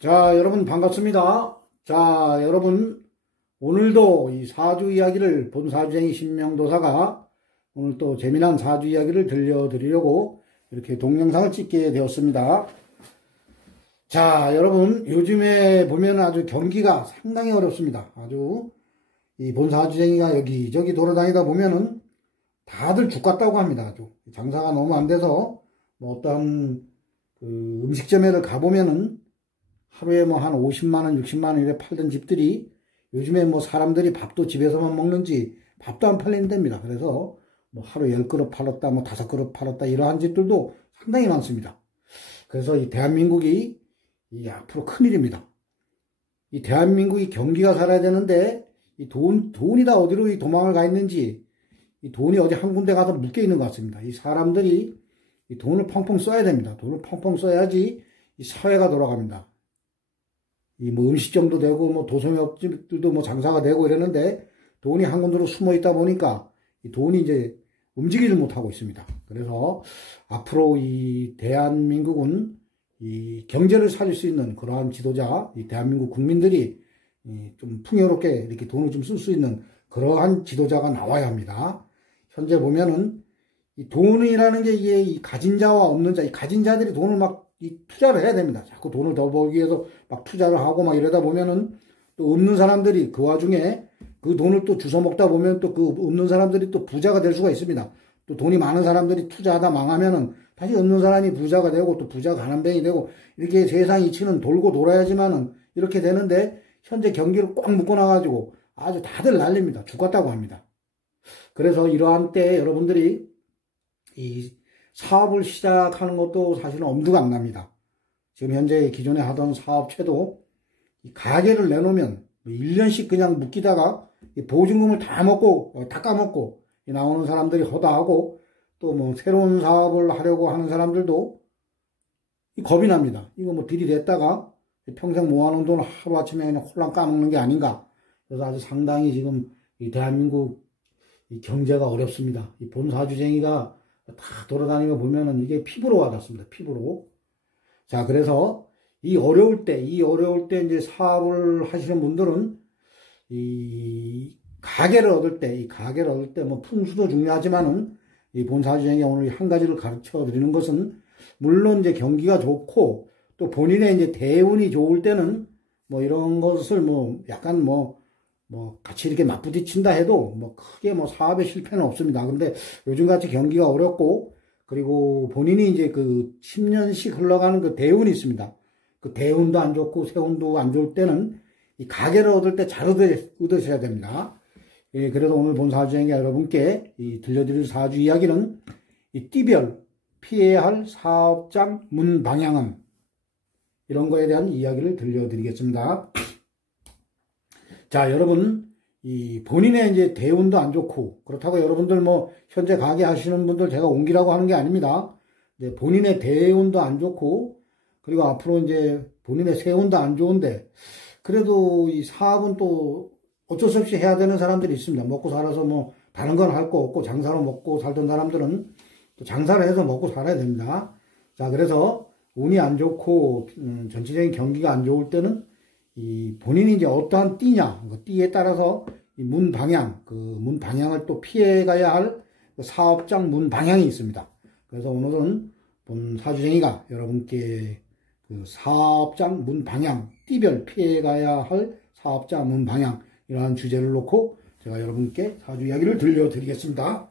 자, 여러분 반갑습니다. 자, 여러분 오늘도 이 사주 이야기를 본 사주쟁이 신명도사가 오늘 또 재미난 사주 이야기를 들려드리려고 이렇게 동영상을 찍게 되었습니다. 자, 여러분 요즘에 보면 아주 경기가 상당히 어렵습니다. 아주 이 본 사주쟁이가 여기저기 돌아다니다 보면은 다들 죽겠다고 합니다. 아주 장사가 너무 안 돼서 뭐 어떤 그 음식점에를 가보면은 하루에 뭐 한 50만원, 60만원 이래 팔던 집들이 요즘에 뭐 사람들이 밥도 집에서만 먹는지 밥도 안 팔린답니다. 그래서 뭐 하루 10그릇 팔았다, 뭐 5그릇 팔았다 이러한 집들도 상당히 많습니다. 그래서 이 대한민국이 이 앞으로 큰일입니다. 이 대한민국이 경기가 살아야 되는데 이 돈이 다 어디로 이 도망을 가 있는지 이 돈이 어디 한 군데 가서 묶여 있는 것 같습니다. 이 사람들이 이 돈을 펑펑 써야 됩니다. 돈을 펑펑 써야지 이 사회가 돌아갑니다. 이 뭐 음식점도 되고 뭐 도소매업집들도 뭐 장사가 되고 이러는데 돈이 한 군데로 숨어 있다 보니까 이 돈이 이제 움직이지 못하고 있습니다. 그래서 앞으로 이 대한민국은 이 경제를 살릴 수 있는 그러한 지도자, 이 대한민국 국민들이 좀 풍요롭게 이렇게 돈을 좀 쓸 수 있는 그러한 지도자가 나와야 합니다. 현재 보면은 이 돈이라는 게 이게 이 가진 자와 없는 자, 이 가진 자들이 돈을 막 이 투자를 해야 됩니다. 자꾸 돈을 더 벌기 위해서 막 투자를 하고 막 이러다 보면은 또 없는 사람들이 그 와중에 그 돈을 또 주워 먹다 보면 또 그 없는 사람들이 또 부자가 될 수가 있습니다. 또 돈이 많은 사람들이 투자하다 망하면은 다시 없는 사람이 부자가 되고 또 부자가 가난뱅이 되고 이렇게 세상 이치는 돌고 돌아야지만은 이렇게 되는데 현재 경기를 꽉 묶어놔가지고 아주 다들 난립니다. 죽었다고 합니다. 그래서 이러한 때 여러분들이 이 사업을 시작하는 것도 사실은 엄두가 안 납니다. 지금 현재 기존에 하던 사업체도 가게를 내놓으면 1년씩 그냥 묶이다가 보증금을 다 먹고 다 까먹고 나오는 사람들이 허다하고 또 뭐 새로운 사업을 하려고 하는 사람들도 겁이 납니다. 이거 뭐 들이댔다가 평생 모아놓은 돈을 하루아침에 그냥 홀랑 까먹는 게 아닌가. 그래서 아주 상당히 지금 이 대한민국 이 경제가 어렵습니다. 이 본사주쟁이가 다 돌아다니며 보면은 이게 피부로 와닿습니다. 피부로. 자, 그래서 이 어려울 때 이제 사업을 하시는 분들은 이 가게를 얻을 때 뭐 풍수도 중요하지만은 이 본사주쟁이 오늘 한 가지를 가르쳐 드리는 것은 물론 이제 경기가 좋고 또 본인의 이제 대운이 좋을 때는 뭐 이런 것을 뭐 약간 뭐 같이 이렇게 맞부딪힌다 해도 뭐 크게 뭐 사업에 실패는 없습니다. 근데 요즘같이 경기가 어렵고 그리고 본인이 이제 그 10년씩 흘러가는 그 대운이 있습니다. 그 대운도 안 좋고 세운도 안 좋을 때는 이 가게를 얻을 때 잘 얻으셔야 됩니다. 예, 그래서 오늘 본 사주쟁이 여러분께 들려드릴 사주 이야기는 이 띠별 피해야 할 사업장 문 방향은 이런 거에 대한 이야기를 들려드리겠습니다. 자, 여러분, 이 본인의 이제 대운도 안 좋고, 그렇다고 여러분들 뭐, 현재 가게 하시는 분들 제가 옮기라고 하는 게 아닙니다. 이제 본인의 대운도 안 좋고, 그리고 앞으로 이제 본인의 세운도 안 좋은데, 그래도 이 사업은 또 어쩔 수 없이 해야 되는 사람들이 있습니다. 먹고 살아서 뭐, 다른 건 할 거 없고, 장사로 먹고 살던 사람들은 또 장사를 해서 먹고 살아야 됩니다. 자, 그래서 운이 안 좋고, 전체적인 경기가 안 좋을 때는 이 본인이 이제 어떠한 띠냐, 그 띠에 따라서 이 문 방향, 그 문 방향을 또 피해 가야 할 사업장 문 방향이 있습니다. 그래서 오늘은 본 사주쟁이가 여러분께 그 사업장 문 방향, 띠별 피해 가야 할 사업장 문 방향, 이러한 주제를 놓고 제가 여러분께 사주 이야기를 들려드리겠습니다.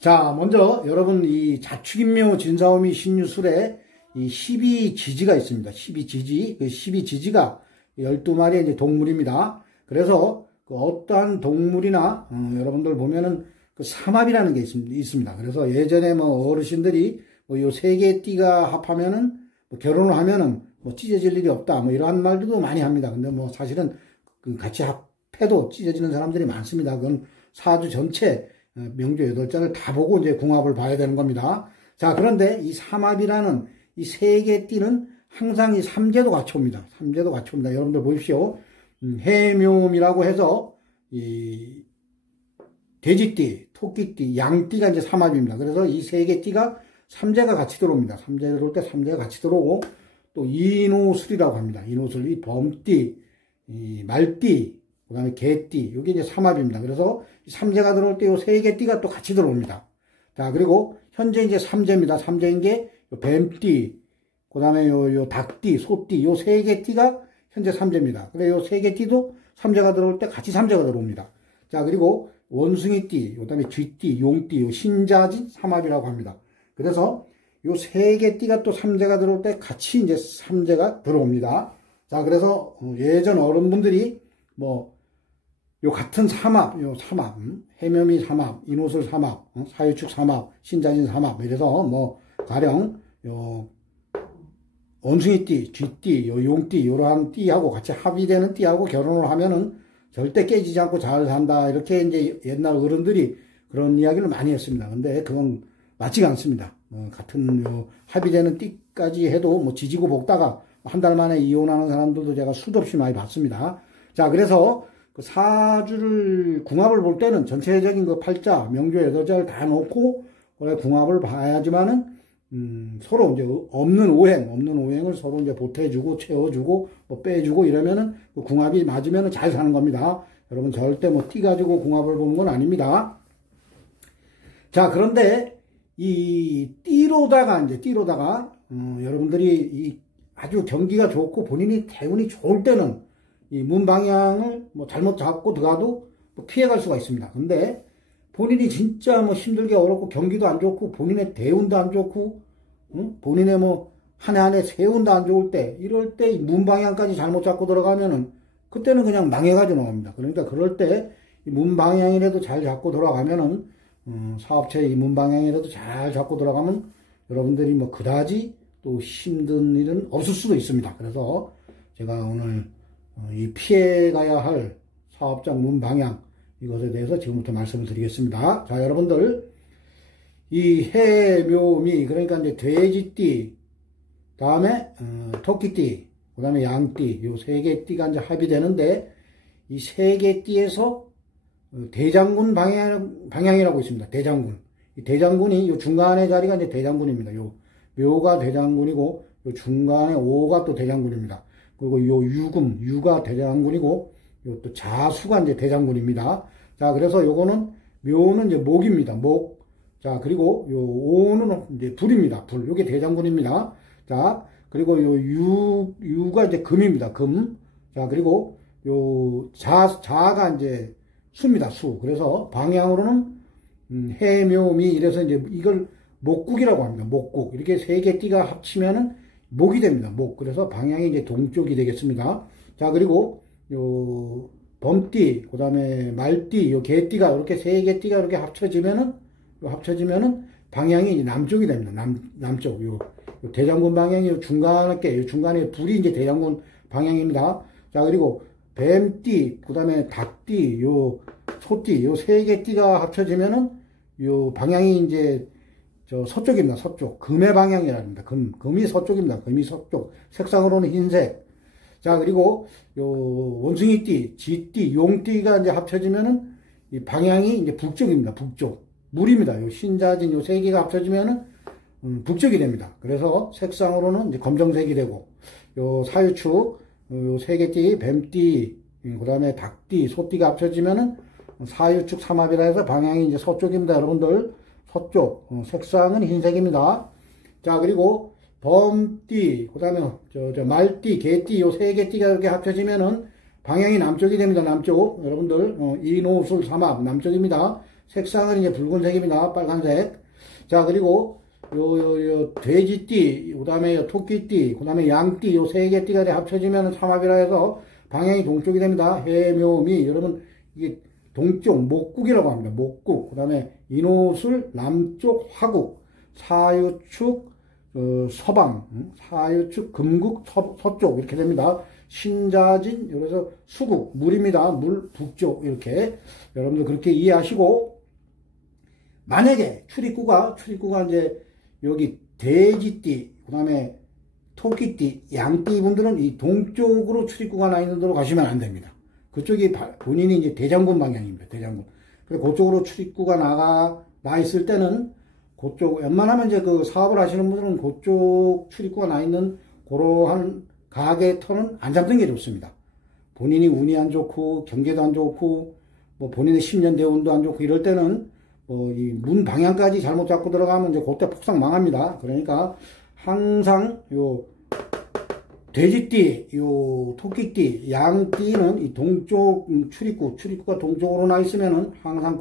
자, 먼저 여러분 이 자축인묘 진사오미 신유술에 이 12지지가 있습니다. 12지지. 그 12지지가 12마리의 이제 동물입니다. 그래서 그 어떠한 동물이나, 여러분들 보면은 그 삼합이라는 게 있습니다. 그래서 예전에 뭐 어르신들이 뭐 요 세 개의 띠가 합하면은 뭐 결혼을 하면은 뭐 찢어질 일이 없다. 뭐 이러한 말들도 많이 합니다. 근데 뭐 사실은 그 같이 합해도 찢어지는 사람들이 많습니다. 그건 사주 전체 명조 8자를 다 보고 이제 궁합을 봐야 되는 겁니다. 자, 그런데 이 삼합이라는 이 세 개의 띠는 항상 이 삼재도 같이 옵니다. 삼재도 같이 옵니다. 여러분들 보십시오. 해묘음이라고 해서 이 돼지띠, 토끼띠, 양띠가 이제 삼합입니다. 그래서 이 세 개 띠가 삼재가 같이 들어옵니다. 삼재 들어올 때 삼재가 같이 들어오고 또 인오술이라고 합니다. 인오술, 이 범띠, 이 말띠, 그 다음에 개띠, 이게 이제 삼합입니다. 그래서 삼재가 들어올 때 요 세 개 띠가 또 같이 들어옵니다. 자, 그리고 현재 이제 삼재입니다. 삼재인 게 뱀띠, 그 다음에 요 닭띠, 소띠, 요 세 개 띠가 현재 삼재입니다. 그래, 요 세 개 띠도 삼재가 들어올 때 같이 삼재가 들어옵니다. 자, 그리고 원숭이띠, 그 다음에 쥐띠, 용띠, 요 신자진 삼합이라고 합니다. 그래서 요 세 개 띠가 또 삼재가 들어올 때 같이 이제 삼재가 들어옵니다. 자, 그래서 예전 어른분들이 뭐, 요 같은 삼합, 요 삼합, 해묘미 삼합, 인오술 삼합, 사유축 삼합, 신자진 삼합, 이래서 뭐, 가령, 요, 원숭이띠, 쥐띠, 요 용띠, 요러한 띠하고 같이 합의되는 띠하고 결혼을 하면은 절대 깨지지 않고 잘 산다. 이렇게 이제 옛날 어른들이 그런 이야기를 많이 했습니다. 근데 그건 맞지가 않습니다. 같은 요 합의되는 띠까지 해도 뭐 지지고 볶다가 한 달 만에 이혼하는 사람들도 제가 수도 없이 많이 봤습니다. 자, 그래서 그 사주를 궁합을 볼 때는 전체적인 그 팔자, 명조, 여덟자를 다 놓고 궁합을 봐야지만은 서로 이제 없는 오행을 서로 이제 보태주고 채워주고 뭐 빼주고 이러면은 그 궁합이 맞으면은 잘 사는 겁니다. 여러분 절대 뭐 띠 가지고 궁합을 보는 건 아닙니다. 자, 그런데 이 띠로다가 여러분들이 이 아주 경기가 좋고 본인이 대운이 좋을 때는 이 문 방향을 뭐 잘못 잡고 들어가도 뭐 피해갈 수가 있습니다. 근데 본인이 진짜 뭐 힘들게 어렵고 경기도 안 좋고 본인의 대운도 안 좋고 본인의 뭐 한 해 한 해 세운도 안 좋을 때 이럴 때 문 방향까지 잘못 잡고 들어가면은 그때는 그냥 망해가지고 나옵니다. 그러니까 그럴 때 문 방향이라도 잘 잡고 들어가면은 사업체 이 문 방향이라도 잘 잡고 들어가면 여러분들이 뭐 그다지 또 힘든 일은 없을 수도 있습니다. 그래서 제가 오늘 이 피해가야 할 사업장 문 방향 이것에 대해서 지금부터 말씀을 드리겠습니다. 자, 여러분들 이 해묘미 그러니까 이제 돼지띠 다음에 토끼띠 그 다음에 양띠 요 세 개 띠가 이제 합의되는데 이 세 개 띠에서 대장군 방향이라고 있습니다. 대장군. 이 대장군이 요 중간의 자리가 이제 대장군입니다. 요 묘가 대장군이고 요 중간에 오가 또 대장군입니다. 그리고 요 유가 대장군이고 요 또 자수가 이제 대장군입니다. 자, 그래서 요거는 묘는 이제 목입니다. 목. 자, 그리고 요 오는 이제 불입니다. 불. 요게 대장군입니다. 자, 그리고 요 유가 이제 금입니다. 금. 자, 그리고 요 자가 이제 수입니다. 수. 그래서 방향으로는 해묘미 이래서 이제 이걸 목국이라고 합니다. 목국. 이렇게 세 개 띠가 합치면은 목이 됩니다. 목. 그래서 방향이 이제 동쪽이 되겠습니다. 자, 그리고 요 범띠, 그 다음에 말띠, 요 개띠가 이렇게 세 개 띠가 이렇게 합쳐지면은 방향이 이제 남쪽이 됩니다. 남쪽. 요 대장군 방향이 요 중간에 불이 이제 대장군 방향입니다. 자, 그리고 뱀띠, 그 다음에 닭띠, 요 소띠, 요 세 개 띠가 합쳐지면은 요 방향이 이제 서쪽입니다. 서쪽. 금의 방향이랍니다. 금이 서쪽입니다. 금이 서쪽. 색상으로는 흰색. 자, 그리고 요 원숭이띠, 쥐띠, 용띠가 이제 합쳐지면은 이 방향이 이제 북쪽입니다. 북쪽. 물입니다. 요 신자진 요 세 개가 합쳐지면은 북쪽이 됩니다. 그래서 색상으로는 이제 검정색이 되고 요 사유축 요 세 개 띠, 뱀띠, 그 다음에 닭띠, 소띠가 합쳐지면은 사유축 삼합이라 해서 방향이 이제 서쪽입니다. 여러분들. 서쪽. 색상은 흰색입니다. 자, 그리고 범띠, 그 다음에 말띠, 개띠, 요 세 개 띠가 이렇게 합쳐지면은 방향이 남쪽이 됩니다. 남쪽. 여러분들, 인오술 삼합, 남쪽입니다. 색상은 이제 붉은색입니다. 빨간색. 자, 그리고 요 돼지띠, 그 다음에 토끼띠, 그 다음에 양띠, 요 세 개 띠가 합쳐지면은 삼합이라 해서 방향이 동쪽이 됩니다. 해묘미. 여러분, 이게 동쪽, 목국이라고 합니다. 목국. 그 다음에 인오술, 남쪽, 화국, 사유축, 서방, 사유축, 금국, 서쪽, 이렇게 됩니다. 신자진, 그래서 수국, 물입니다. 물, 북쪽, 이렇게. 여러분들 그렇게 이해하시고, 만약에 출입구가 이제 여기 돼지띠, 그 다음에 토끼띠, 양띠 분들은 이 동쪽으로 출입구가 나 있는 데로 가시면 안 됩니다. 그쪽이 본인이 이제 대장군 방향입니다. 대장군. 그래서 그쪽으로 출입구가 나 있을 때는 그쪽, 웬만하면 이제 그 사업을 하시는 분들은 그쪽 출입구가 나 있는 그러한 가게 터는 안 잡는 게 좋습니다. 본인이 운이 안 좋고 경계도 안 좋고 뭐 본인의 10년 대운도 안 좋고 이럴 때는 뭐 이 문 방향까지 잘못 잡고 들어가면 이제 그때 폭삭 망합니다. 그러니까 항상 요 돼지띠, 요 토끼띠, 양띠는 이 동쪽 출입구가 동쪽으로 나 있으면은 항상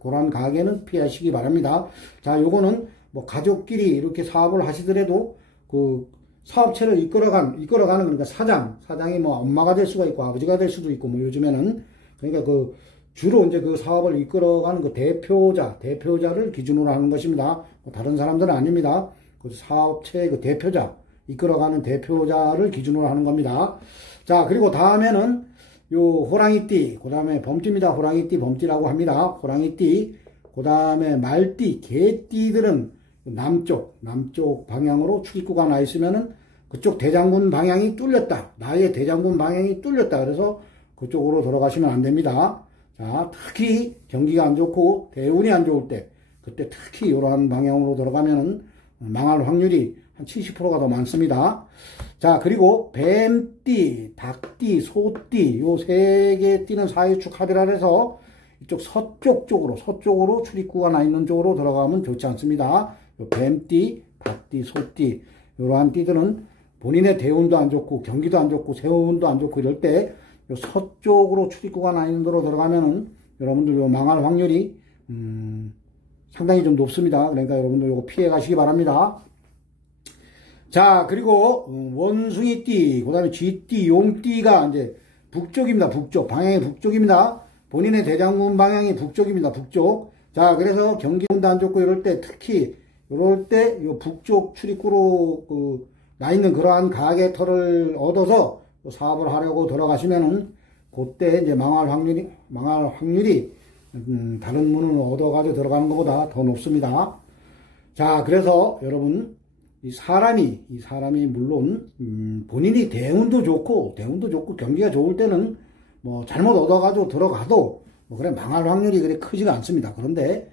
그런 가게는 피하시기 바랍니다. 자, 요거는 뭐 가족끼리 이렇게 사업을 하시더라도 그 사업체를 이끌어가는 그러니까 사장이 뭐 엄마가 될 수가 있고 아버지가 될 수도 있고 뭐 요즘에는 그러니까 그 주로 이제 그 사업을 이끌어가는 그 대표자를 기준으로 하는 것입니다. 뭐 다른 사람들은 아닙니다. 그 사업체의 그 대표자, 이끌어가는 대표자를 기준으로 하는 겁니다. 자, 그리고 다음에는 요 호랑이띠, 그 다음에 범띠입니다. 호랑이띠, 범띠라고 합니다. 호랑이띠, 그 다음에 말띠, 개띠들은 남쪽 방향으로 출입구가 나 있으면은 그쪽 대장군 방향이 뚫렸다. 나의 대장군 방향이 뚫렸다. 그래서 그쪽으로 돌아가시면 안 됩니다. 자, 특히 경기가 안 좋고 대운이 안 좋을 때, 그때 특히 이러한 방향으로 돌아가면은 망할 확률이 한 70%가 더 많습니다. 자, 그리고 뱀띠, 닭띠, 소띠, 요 세 개 띠는 사유축 합이라 해서 이쪽 서쪽으로 출입구가 나 있는 쪽으로 들어가면 좋지 않습니다. 요 뱀띠, 닭띠, 소띠, 이러한 띠들은 본인의 대운도 안 좋고 경기도 안 좋고 세운도 안 좋고 이럴 때 요 서쪽으로 출입구가 나 있는 데로 들어가면은 여러분들 요 망할 확률이 상당히 좀 높습니다. 그러니까 여러분들 요거 피해 가시기 바랍니다. 자, 그리고 원숭이띠, 그 다음에 쥐띠, 용띠가 이제 북쪽입니다. 방향이 북쪽입니다. 본인의 대장군 방향이 북쪽입니다. 북쪽. 자, 그래서 경기운도 안 좋고 이럴 때 특히 이럴 때 요 북쪽 출입구로 나 있는 그러한 가게 터를 얻어서 사업을 하려고 들어가시면은 그때 이제 망할 확률이 다른 문을 얻어가지고 들어가는 것보다 더 높습니다. 자, 그래서 여러분 이 사람이 물론 본인이 대운도 좋고 경기가 좋을 때는 뭐 잘못 얻어가지고 들어가도 뭐 그래 망할 확률이 그래 크지가 않습니다. 그런데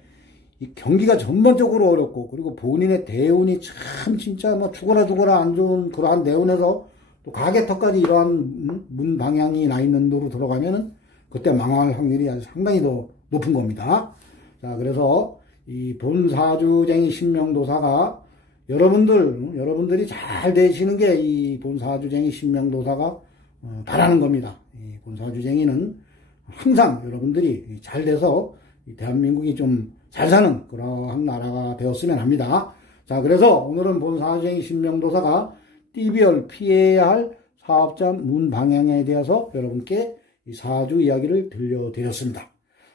이 경기가 전반적으로 어렵고 그리고 본인의 대운이 참 진짜 뭐 죽어라 안 좋은 그러한 대운에서 또 가게터까지 이러한 문 방향이 나 있는 데로 들어가면은 그때 망할 확률이 아주 상당히 더 높은 겁니다. 자, 그래서 이 본사주쟁이 신명도사가 여러분들이 잘 되시는 게 이 본사주쟁이 신명도사가 바라는 겁니다. 이 본사주쟁이는 항상 여러분들이 잘 돼서 대한민국이 좀 잘 사는 그러한 나라가 되었으면 합니다. 자, 그래서 오늘은 본사주쟁이 신명도사가 띠별 피해야 할 사업자 문 방향에 대해서 여러분께 이 사주 이야기를 들려드렸습니다.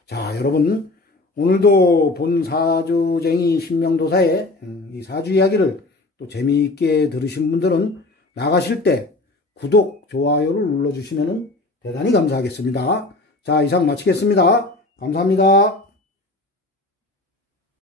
자, 여러분 오늘도 본사주쟁이 신명도사의 이 사주 이야기를 또 재미있게 들으신 분들은 나가실 때 구독, 좋아요를 눌러주시면 대단히 감사하겠습니다. 자, 이상 마치겠습니다. 감사합니다.